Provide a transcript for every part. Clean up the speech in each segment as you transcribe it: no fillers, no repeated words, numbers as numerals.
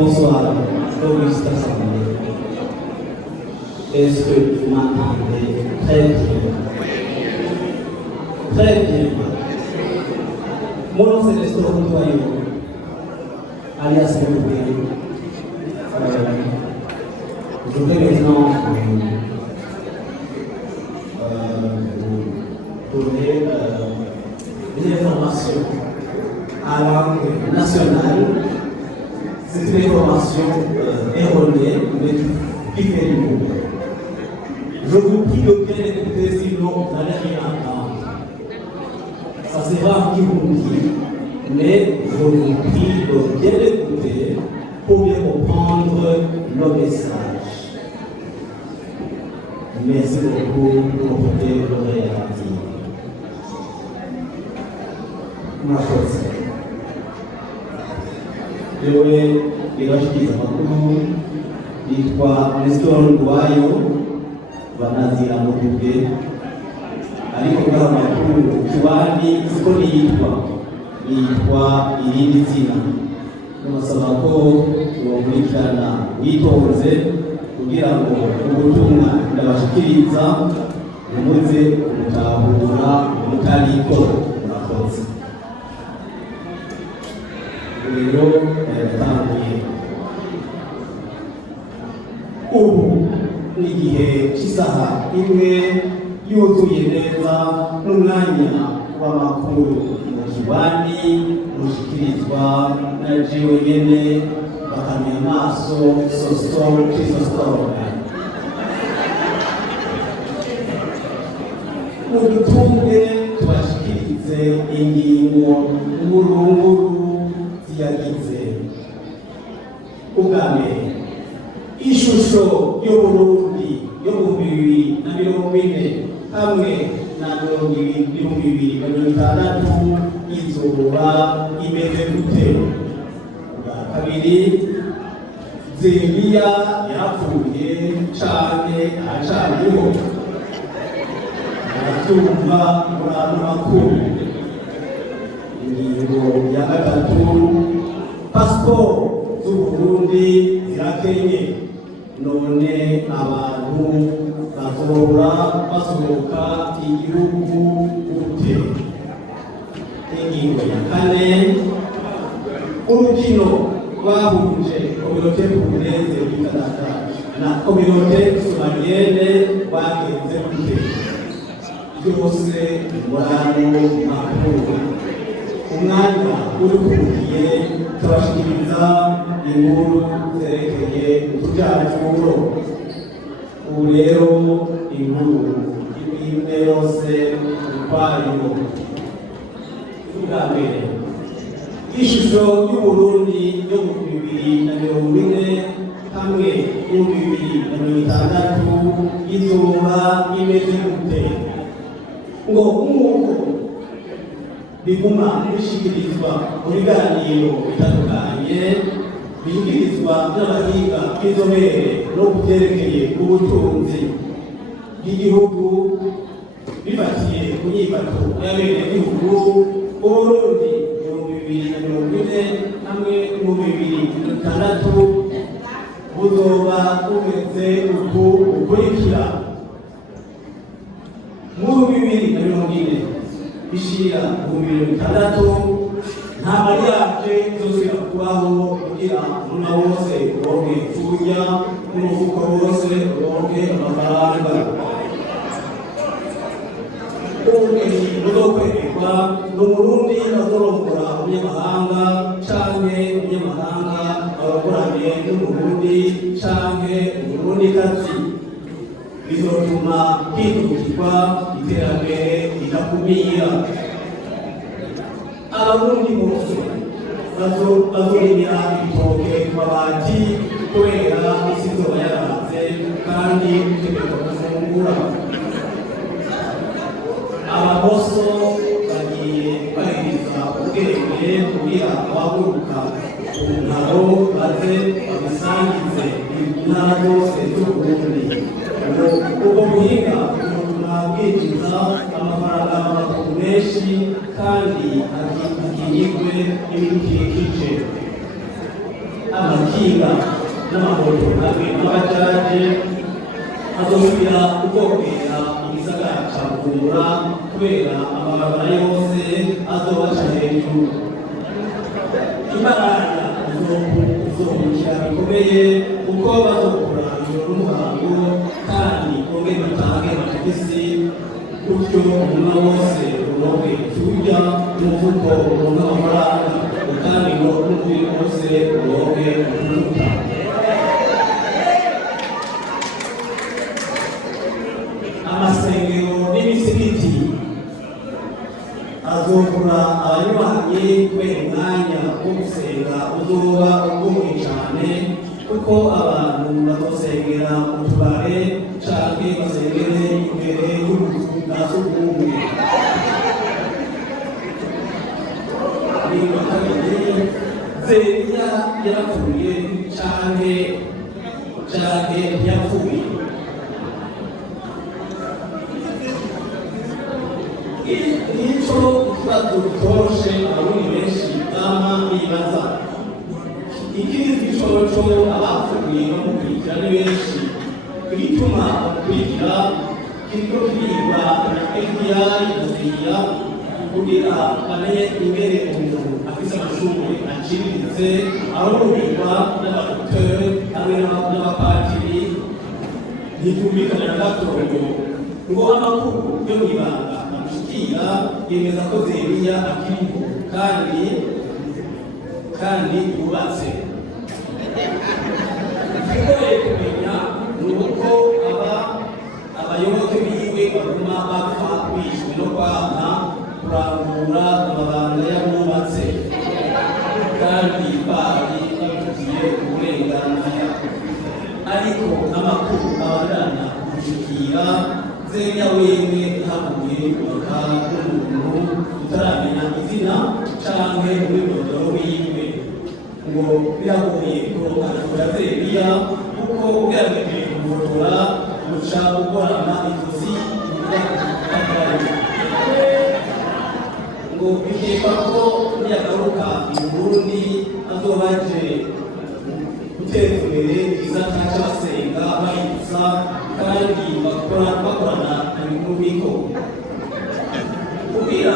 Bonsoir, Auguste Assemblée. Est-ce que vous m'entendez très bien? Très bien. Mon nom c'est Nestor Ntoyo, alias Moubé. Je vais maintenant vous donner des informations à langue nationale. C'est une information erronée, mais qui fait du monde. Je vous prie de bien écouter, sinon vous n'allez rien entendre. Ça sera qui vous dit, mais je vous prie de bien écouter pour bien comprendre le message. Merci beaucoup pour votre oreille attentive. Ma chose. Yewe irashyikiza amakuru yitwa Nestor Ntoyo banazira mu bwe ariko bwa makuru kibandi siko yitwa irindi zina n'amasaba ko ukurikirana witonze kugira ngo ubutumwa ndabashikiriza umuze umutahura umutariko murakoze. Rero yatangiye ubu n'igihe cy'isaha imwe yuzuye neza n'umwanya w'amakuru mu kibandi mushikirizwa na jiwe nyene bakamya amaso sositore udutunge tubashikirize ingingo ngurunguru yagize. Ubwa mbere ishusho y'Uburundi yo mu 2040 hamwe na 2060 izoba imeze gute? Ubwa kabiri Zeliya yapfuye canke aracariho? Aratumva muri ano makuru. Ingingo ya gatatu pasiporo z'Uburundi zirakenye, none abantu bazora basohoka igihugu gute? Ingingo ya kane urukino rwahuje kominote buruneze y'Ikanada na kominote somalienne bagenze gute? Byose murano makuru. Umwanya urukurikiye turashikiriza inkuru zerekeye utujajuro. Ubu rero inkuru imwe yose ukwayo. Ubwa mbere ishusho y'Uburundi yo mu 2040 hamwe no mu 2060 izoba imeze gute? Ngo nk'uko biguma bishikirizwa mu biganiro bitandukanye bishikirizwa n'abahinga b'inzobere no kubyerekeye ubutunzi bw'igihugu bifatiye ku nyifato y'abenegihugu, Uburundi mu 2040 hamwe mu 2060 buzoba bumeze uku ukurikira. Mu 2040 bishira mu 2060 nta mariage zosubira kubaho kugira umwana wose uronke kurya n'umufuko wose uronke amafaranga. Ubugeni buzokwemerwa n'Umurundi azorongora umunyamahanga canke umunyamahanga abakoranye n'Umurundi canke Umurundikazi. Bizotuma hindukirwa iterambere ridakumira. Abarundi bose bazorimira ibitoke ku mabati kubera isi izoba yaranze kandi utegeka gufungura. Ababoso bagiye bahiriza ubwenge kugira abaguruka ku ntaro baze babisangize intara zose z'Uburundi. Ubwo buhinga butuma bwinjiza amafaranga menshi kandi akingirwe n'ibidukikije. amakinga n'amamoto hamwe n'abajaje azosubira gukokera igisagara ca Bujumbura kubera amabarabara yose azobaca hejuru. Imbaraga izomukira bikomeye kuko bazokora ijoro n'umuhango kandi bongere batange amatagisi gutyo umunwa wose uronke iturya n'umufuko uronke amafaranga kandi ngo n'umubiri wose uronke umufuka. Amasengero n'imisigiti azokura abanywanyi kubera umwanya wo gusenga uzoba ugoye cyane kuko abantu bazosengera mu tubare canke basengere imbere y'ubuzu bwa sugumwe. Niba kabiri Zeriya yarapfuye canke ntiyapfuye. Nico ikibazo gitoroshe abarundi benshi bama bibaza. Ikindi gicoco abapfuye bamukurikira ni benshi, igituma bamukurikira kiriko kiribwa na FBI na CIA kugira bamenye ingene umuntu afise amashuri aciriritse ahururirwa n'abadokiteri hamwe n'abapatiri. Ntivyumvikana na gato ngo amakuru yo mw'ibanga amushikira yemeza ko Zeriya akiriho kandi yubatse. Ikigoye kumenya ni uko abayoboke biwe baguma bapfa bishwe no kwanka kurangura amabanga y'abubatse kandi bari babifitiye uburenganzira. Ariko amakuru abandanya gushikira Zeriya wewe havuye kubaka n'umuntu utaramenya izina canke umwirondoro wiwe ngo biragoye kuronka ya Zeriya kuko ugerageje kumutora uca ukorana izosi ngo bikekwa ko niyagaruka mu Burundi azobaje guteza imbere igisata c'abasenga bayigusa kandi bakorana na bikubiko kugira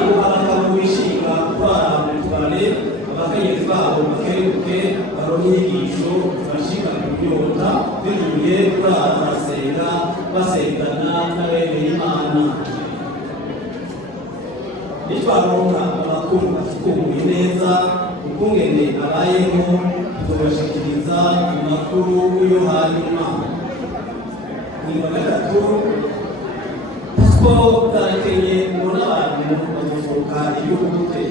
ngo abagabo bishinga kurara mu tubare abakenyezi babo bakeruke baronke inyigisho bashika ku nyota bivuye kurara barasenga basengana n'abemeye Imana. Nitwaronka amakuru asukuye neza ukungene abayeho tubashikiriza amakuru yo hanyuma. Niba gatatu pasiporo zarekeye ubona abantu bazosohoka igihugu gute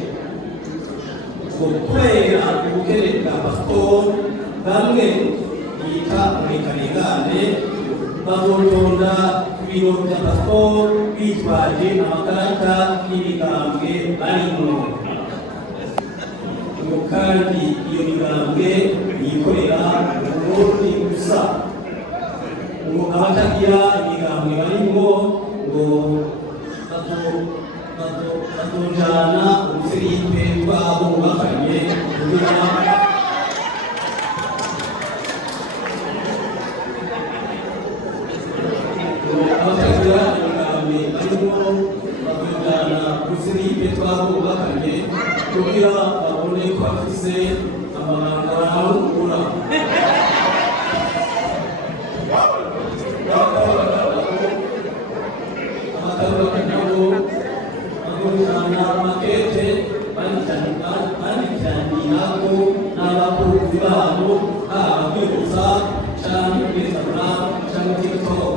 ngo kubera ubukene bwa pasiporo bamwe bita amekanigane bazotonda ku biro bya pasiporo bitwaje amakarita y'imigambwe barimwo. Kandi iyo migambwe yikorera Uburundi gusa. Ngo abatagira imigambwe barimwo ngo bazojana ubusiripe bwabo bubakanye kugira abatagira imigambwe barimwo bazojana ubusiripe bwabo bubakanye kugira babone ko bafise amabanga barangura. Bagurana amakete bandikiranirango n'abakunzi babo haba kwibuza canke kwitabura canke TikTok.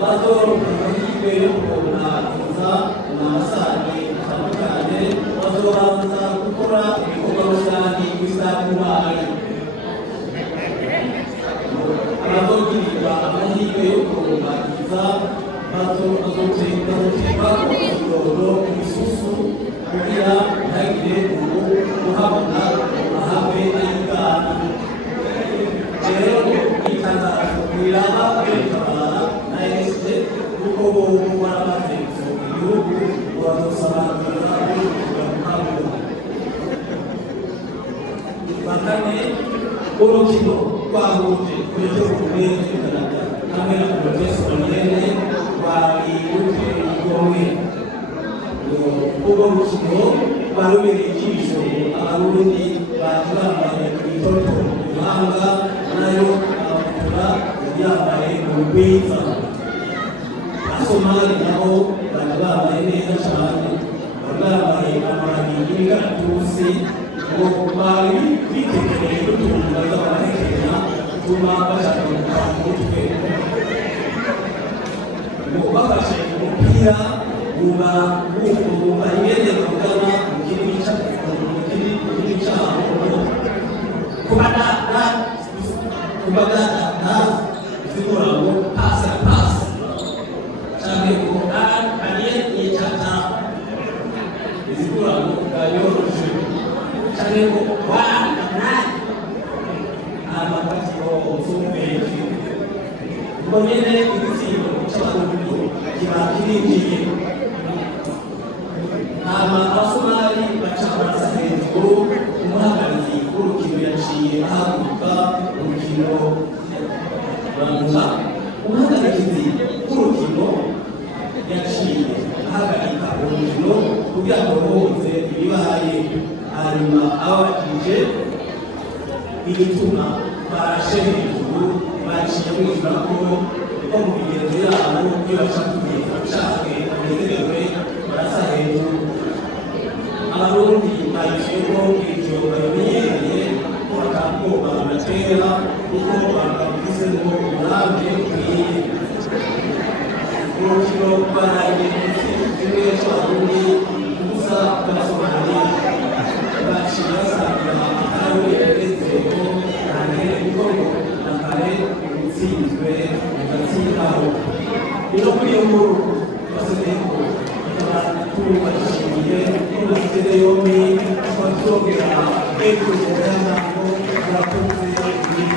Bazoronka amahirwe yo kubona inza n'amasani atandukanye bazobanza gukora ibikorwa rusange kw'isabumari. Abazogirirwa amahirwe yo kuronka inza bazoterwa ikigoro ibisusu kugira ntihagire uhabona amahame y'Imana. Rero itangazo riraba kwerekana na ESD kuko bo baramaze gusohoka igihugu bazosobanurira urukino rwahuje kuri cyo kumeze hamwe na Protest Olivier bari gomwe ubwo rukino barubereye ijisho abarundi baje bambaye itoto ubuhanga nayo abatura yambaye ubwiza Asomali nabo baje bambaye neza cyane bambaye amarangi y'imikaratusi ngo bari bitegereje utuntu bazabaherekeza tuma bashaka gutaha umutwe ngo bafashe umupira uba imeze kugana mu kirimi cyabo kubadata zikora ngo pasi cyane ngo ariye yitata zikora ngo gayoroshe cyane ngo amapatiro z'ubwenge ngo nyine igitsina cy'abarundi kiba kirinjiye Asomali bacamanza hejuru umuhagararizi w'urukino yaciye ahaguruka urukino ruramuha umuhagararizi w'urukino yaciye ahagarika urukino kugira ngo bose ibibaye hanyuma ababajije igituma barashe hejuru baciye bumva ko mu migenzo yabo iyo bashakiye ushake banezerewe barasa hejuru abarundi bayishyuyeho ibyo babimenyereye ko batambuka bagatera kuko babifizemo uburambe bukwiye urukino rwarangiye mu gitsina kimwe cy'abarundi ubusa bw'Abasomali baciye basangira akarere yagezeho ntantere kuko ngo na kare utsinzwe ugatsindwaho rero kuri iyo nkuru basedeko tubashimiye n'ubuziteze yombi batwongera hejuru y'amagambo yakoze ibintu